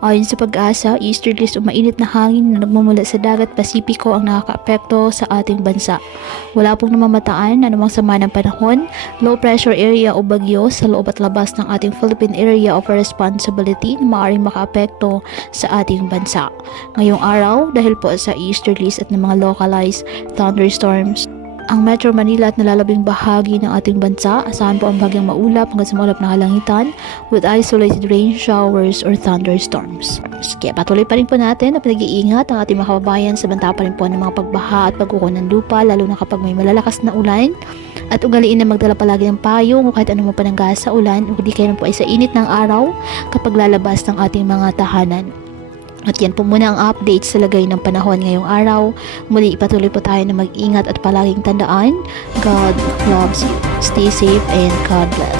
Ayon sa Pag-asa, easterlies o mainit na hangin na nagmumula sa dagat Pasipiko ang nakakaapekto sa ating bansa. Wala pong namamataan na anumang sama ng panahon, low pressure area o bagyo sa loob at labas ng ating Philippine Area of Responsibility na maaaring makaapekto sa ating bansa. Ngayong araw, dahil po sa easterlies at ng mga localized thunderstorms, ang Metro Manila at nalalabing bahagi ng ating bansa, asahan po ang bagyang maulap hanggang sa maulap na kalangitan with isolated rain showers or thunderstorms. Kaya patuloy pa rin po natin na pinag-iingat ang ating mga kababayan sa banta pa rin po ng mga pagbaha at pagkuko ng lupa, lalo na kapag may malalakas na ulan. At ugaliin na magdala palagi ng payong o kahit anong panangga sa ulan o hindi kayo po ay sa init ng araw kapag lalabas ng ating mga tahanan. At yan po muna ang update sa lagay ng panahon ngayong araw. Muli ipatuloy po tayo na mag-ingat at palaging tandaan, God loves you. Stay safe and God bless.